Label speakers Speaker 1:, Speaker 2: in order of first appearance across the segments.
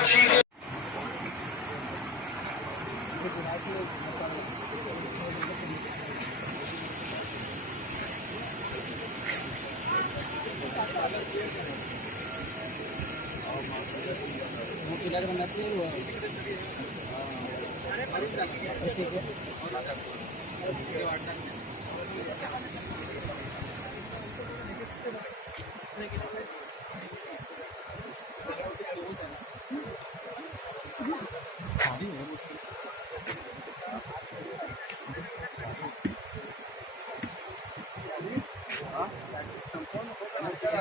Speaker 1: ठीक है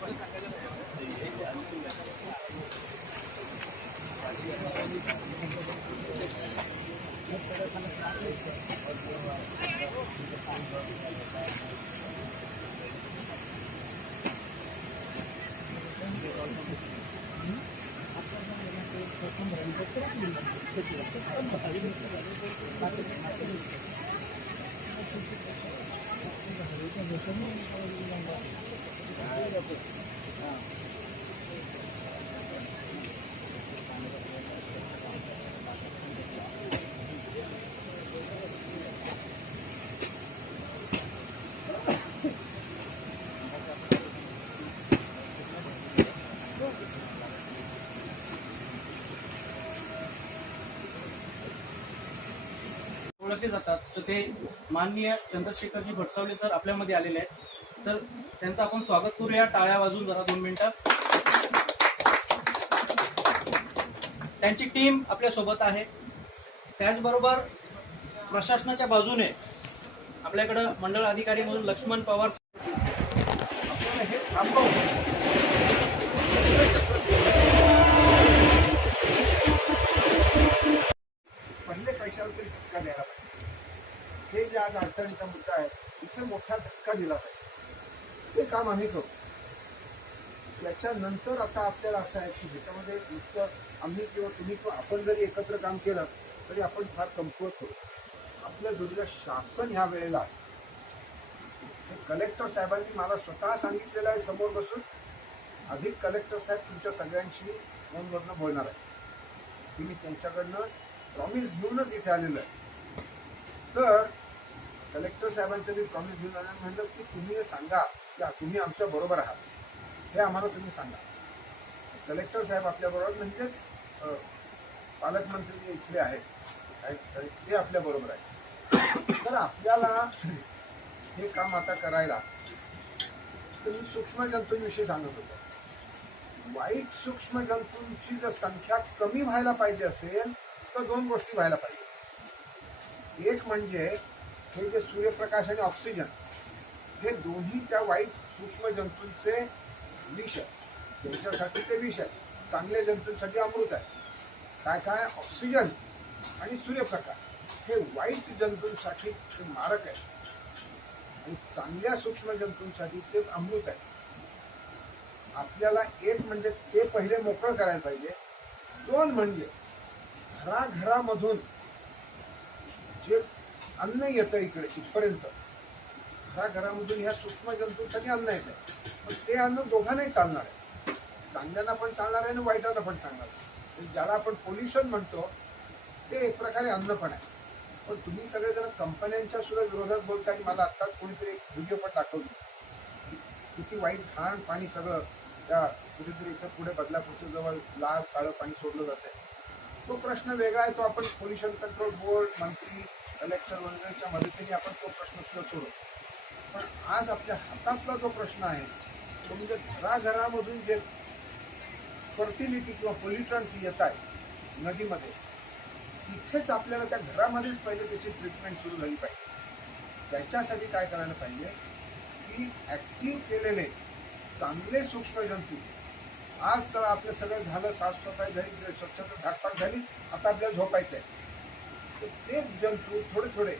Speaker 1: Thank you.
Speaker 2: ओळखले जातात तर ते माननीय चंद्रशेखरजी भटसावले सर आपल्यामध्ये आलेले आहेत. तर त्यांचं आपण स्वागत करूया. टाळ्या वाजून जरा दोन मिनिटं. त्यांची टीम आपल्यासोबत आहे. त्याचबरोबर प्रशासनाच्या बाजूने आपल्याकडं मंडळ अधिकारी म्हणून लक्ष्मण पवार आपण हे.
Speaker 3: अडचणीचा मुद्दा आहे इथे मोठा धक्का दिला पाहिजे. ते काम आम्ही करू. याच्यानंतर आता आपल्याला असं आहे की ह्याच्यामध्ये नुसतं आम्ही किंवा तुम्ही किंवा आपण जरी एकत्र काम केलं तरी आपण फार कमकुवत करू आपल्या जोडीला शासन ह्या वेळेला आहे. कलेक्टर साहेबांनी मला स्वतः सांगितलेलं आहे समोर बसून. अधिक कलेक्टर साहेब तुमच्या सगळ्यांशी फोनवरनं बोलणार आहे की मी त्यांच्याकडनं प्रॉमिस घेऊनच इथे आलेलो आहे. तर कलेक्टर साहेबांचं मी प्रॉमिस घेऊन आलं म्हणलं की तुम्ही हे सांगा. की तुम्ही आमच्या बरोबर आहात. हे आम्हाला तुम्ही सांगा. कलेक्टर साहेब आपल्याबरोबर म्हणजेच पालकमंत्री जे इथले आहेत ते आपल्याबरोबर आहे आहेत. तर आपल्याला हे काम आता करायला तर मी सूक्ष्म जंतूंविषयी सांगत होतो. वाईट सूक्ष्म जंतूंची जर संख्या कमी व्हायला पाहिजे असेल तर दोन गोष्टी व्हायला पाहिजे. एक म्हणजे हे जे सूर्यप्रकाश आणि ऑक्सिजन हे दोन्ही त्या वाईट सूक्ष्म जंतूंचे विष आहे त्यांच्यासाठी ते विष आहे चांगल्या जंतूंसाठी अमृत आहे. काय काय? ऑक्सिजन आणि सूर्यप्रकाश. हे वाईट जंतूंसाठी ते मारक आहे आणि चांगल्या सूक्ष्म जंतूंसाठी ते अमृत आहे आपल्याला एक म्हणजे ते पहिले मोकळं करायला पाहिजे. दोन म्हणजे घराघरामधून जे अन्न येतं इकडे इथपर्यंत. घराघरामधून ह्या सूक्ष्म जंतूंसाठी अन्न येतं. पण ते अन्न दोघांनाही चालणार आहे. चांगल्यांना पण चालणार आहे आणि वाईटांना पण चालणार आहे. म्हणजे ज्याला आपण पोल्युशन म्हणतो ते एक प्रकारे अन्न पण आहे. पण तुम्ही सगळेजण कंपन्यांच्या सुद्धा विरोधात बोलता आणि मला आत्ताच कोणीतरी एक व्हिडिओ पण दाखवली. किती वाईट घाण पाणी सगळं त्या कुठेतरी याच्यापुढे बदलापूरच्या जवळ लाल काळं पाणी सोडलं जातंय. तो प्रश्न वेगळा आहे. तो आपण पोल्युशन कंट्रोल बोर्ड मंत्री कलेक्टर वगैरेच्या मदतीने आपण तो प्रश्न सुद्धा पण आज आपल्या हातातला जो प्रश्न आहे तो म्हणजे घराघरामधून जे फर्टिलिटी किंवा पोल्युटन्स येत आहे नदीमध्ये तिथेच आपल्याला त्या घरामध्येच पहिले त्याची ट्रीटमेंट सुरू झाली पाहिजे. त्याच्यासाठी काय करायला पाहिजे? की ॲक्टिव्ह केलेले चांगले सूक्ष्मजंतू आज तर आपलं सगळं झालं साफसफाई झाली स्वच्छता झाकपाक झाली आता आपल्याला झोपायचं आहे तर जंतू थोडे थोडे.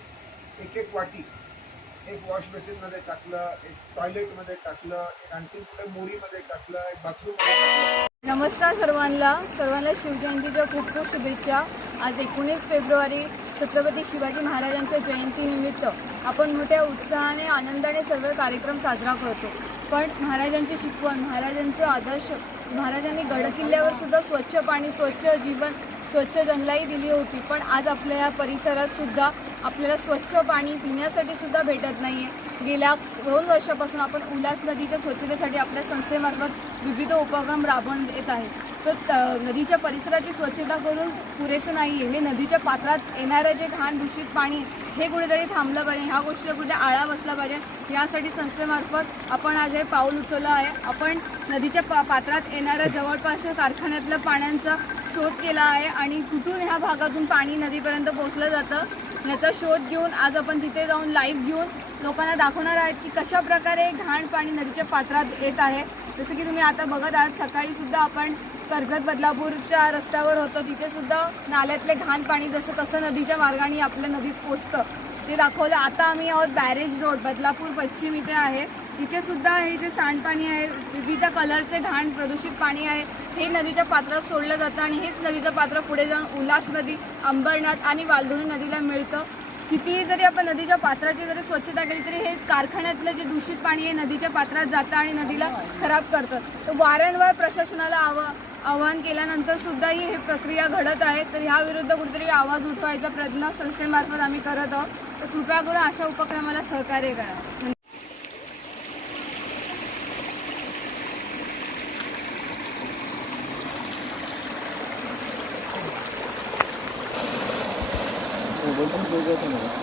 Speaker 3: एक एक वाटी. एक वॉश बेसिनमध्ये टाकलं एक टॉयलेटमध्ये टाकलं एक आणखी कुठे मोरीमध्ये टाकलं एक बाथरूम
Speaker 1: नमस्कार सर्वांना. सर्वांना शिवजयंतीच्या खूप खूप शुभेच्छा. आज एकोणीस फेब्रुवारी छत्रपती शिवाजी महाराजांच्या जयंतीनिमित्त आपण मोठ्या उत्साहाने आनंदाने सर्व कार्यक्रम साजरा करतो. पण महाराजांची शिकवण महाराजांचे आदर्श महाराजांनी गडकिल्ल्यावर सुद्धा स्वच्छ पाणी स्वच्छ जीवन स्वच्छ जंगलाही दिली होती पण आज आपल्या या परिसरात सुद्धा आपल्याला स्वच्छ पाणी पिण्यासाठी सुद्धा भेटत नाही आहे गेल्या दोन वर्षापासून आपण उल्हास नदीच्या स्वच्छतेसाठी आपल्या संस्थेमार्फत विविध उपक्रम राबवण्यात येत आहेत तर त- नदीच्या परिसराची स्वच्छता करून पुरेसं नाही आहे हे नदीच्या पात्रात येणारं जे घाण दूषित पाणी हे कुठेतरी थांबलं पाहिजे. ह्या गोष्टीला कुठे आळा बसला पाहिजे. यासाठी संस्थेमार्फत आपण आज हे पाऊल उचललं आहे. आपण नदीच्या पा पात्रात येणाऱ्या जवळपास कारखान्यातल्या पाण्यांचा शोध केला आहे आणि कुठून ह्या भागातून पाणी नदीपर्यंत पोहोचलं जातं याचा शोध घेऊन आज आपण तिथे जाऊन लाईव्ह घेऊन लोकांना दाखवणार आहेत की कशा प्रकारे घाण पाणी नदीच्या पात्रात येत आहे. जसं की तुम्ही आता बघत आहात सकाळीसुद्धा आपण कर्जत बदलापूरच्या रस्त्यावर होतो. तिथेसुद्धा नाल्यातले घाण पाणी जसं कसं नदीच्या मार्गाने आपल्या नदीत पोचतं. ते दाखवलं. आता आम्ही आहोत बॅरेज रोड बदलापूर पश्चिम इथे आहे. तिथे सुद्धा हे जे सांडपाणी आहे विविध कलरचे घाण प्रदूषित पाणी आहे हे नदीच्या पात्रात सोडलं जातं आणि हेच नदीचं पात्र पुढे जाऊन उल्हास नदी अंबरनाथ आणि वालधुणी नदीला मिळतं. कितीही जरी आपण नदीच्या पात्राची जरी स्वच्छता केली तरी हे कारखान्यातलं जे दूषित पाणी आहे नदीच्या पात्रात जातं आणि नदीला खराब करतं. तर वारंवार प्रशासनाला आव आवाहन केल्यानंतर सुद्धा ही प्रक्रिया घडत आहे. तर ह्या विरुद्ध कुठेतरी आवाज उठवायचा प्रयत्न संस्थेमार्फत आम्ही करत आहोत. तर कृपया करून अशा उपक्रमाला सहकार्य करा.
Speaker 4: मोबाईल पण बघायचं नाही